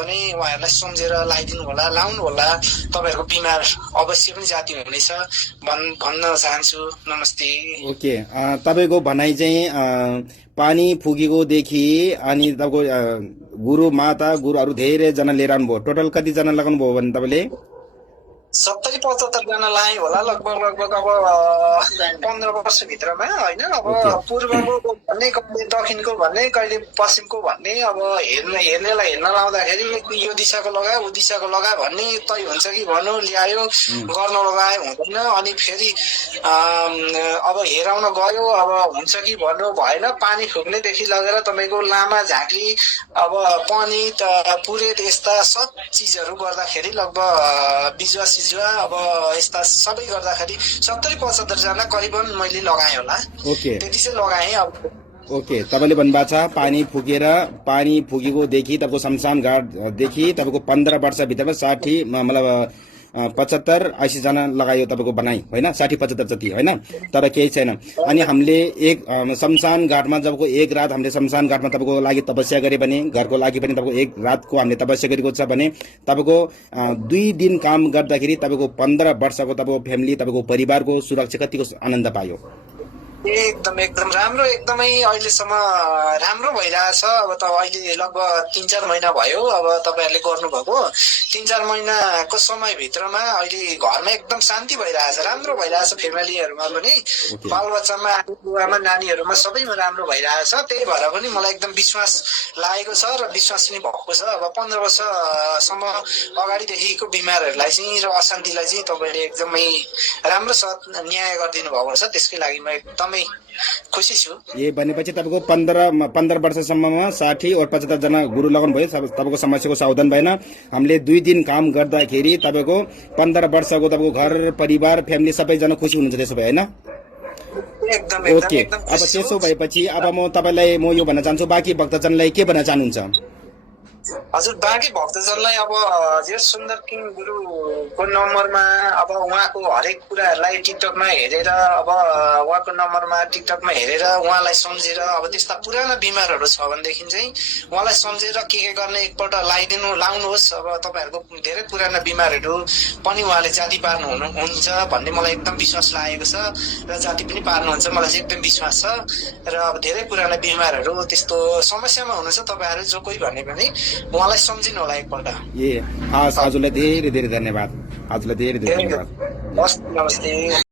पनि उहाँहरूलाई सम्झेर लगाइदिनु होला, लाउनु होला। तपाईँहरूको बिमार अवश्य पनि जाती हुनेछ भन्न चाहन्छु। नमस्ते। ओके, तपाईँको भनाइ चाहिँ पानी फुकेकोदेखि अनि तपाईँको गुरु माता गुरुहरू धेरैजना लिएर आउनुभयो। टोटल कतिजना लगाउनु भयो भने तपाईँले? 70-75 जना लाएँ होला लगभग अब 15 वर्षभित्रमा होइन। अब पूर्वको भन्ने, कहिले दक्षिणको भन्ने, कहिले पश्चिमको भन्ने, अब हेर्नेलाई हेर्न लाउँदाखेरि यो दिशाको लगायो ऊ दिशाको लगायो भन्ने तय हुन्छ कि भन्नु ल्यायो, गर्न लगायो हुँदैन। अनि फेरि अब हेराउन गयो, अब हुन्छ कि भन्नु भएन। पानी फुक्नेदेखि लगेर तपाईँको लामा झाँक्री, अब पनित पुरेत यस्ता सब चिजहरू गर्दाखेरि लगभग बिजुवा अब यस्ता सबै गर्दाखेरि 70-75 जना करिबन मैले लगाएँ होला। ओके, त्यति चाहिँ लगाएँ। अब ओके, तपाईँले भन्नुभएको छ पानी फुकेकोदेखि तपाईँको शमशान घाटदेखि तपाईँको 15 वर्षभित्रमा 60 मतलब 75-80 जना लगायो तपाईँको बनाइ होइन, 60-75 जति होइन, तर केही छैन। अनि हामीले एक शमशान घाटमा जबको एक रात हामीले शमशान घाटमा तपाईँको लागि तपस्या गरे भने, घरको लागि पनि तपाईँको एक रातको हामीले तपस्या गरेको छ भने तपाईँको 2 दिन काम गर्दाखेरि तपाईँको 15 वर्षको तपाईँको फ्यामिली, तपाईँको परिवारको सुरक्षा कतिको आनन्द पायो? एकदम राम्रो, एकदमै अहिलेसम्म राम्रो भइरहेछ। अब त अहिले लगभग 3-4 महिना भयो अब तपाईँहरूले गर्नुभएको। 3-4 महिनाको समयभित्रमा अहिले घरमा एकदम शान्ति भइरहेछ, राम्रो भइरहेछ। फ्यामिलीहरूमा पनि, बालबच्चामा, बुवामा, नानीहरूमा सबैमा राम्रो भइरहेछ। त्यही भएर पनि मलाई एकदम विश्वास लागेको छ र विश्वास पनि भएको छ। अब 15 वर्षसम्म अगाडिदेखिको बिमारहरूलाई चाहिँ र अशान्तिलाई चाहिँ तपाईँले एकदमै राम्रोसँग न्याय गरिदिनु भएको छ। त्यसकै लागि म एकदमै खुसी छु। ए भनेपछि तपाईँको 15 वर्षसम्ममा 60 और 75 जना गुरु लगाउनु भयो, तपाईँको समस्याको समाधान भएन। हामीले 2 दिन काम गर्दाखेरि तपाईँको 15 वर्षको तपाईँको घर परिवार फ्यामिली सबैजना खुसी हुनुहुन्छ त्यसो भए होइन? ओके, अब त्यसो भएपछि अब म तपाईँलाई म यो भन्न चाहन्छु, बाँकी भक्तजनलाई के भन्न चाहनुहुन्छ? हजुर, बाँकी भक्तजनलाई अब जेठ सुन्दर किङ गुरुको नम्बरमा अब उहाँको हरेक कुराहरूलाई टिकटकमा हेरेर, अब उहाँको नम्बरमा टिकटकमा हेरेर उहाँलाई सम्झेर, अब त्यस्ता पुराना बिमारहरू छ भनेदेखि चाहिँ उहाँलाई सम्झेर के गर्ने एकपल्ट लाउनुहोस्। अब तपाईँहरूको धेरै पुराना बिमारहरू पनि उहाँले जाती पार्नुहुन्छ भन्ने मलाई एकदम विश्वास लागेको छ र जाती पनि पार्नुहुन्छ मलाई चाहिँ एकदम विश्वास छ। र अब धेरै पुराना बिमारहरू त्यस्तो समस्यामा हुनुहुन्छ तपाईँहरू जो कोही भने पनि उहाँलाई सम्झिनु होला एकपल्ट। ए हस्, हजुरलाई धेरै धेरै धन्यवाद। हजुरलाई धेरै धेरै धन्यवाद। हस्, नमस्ते।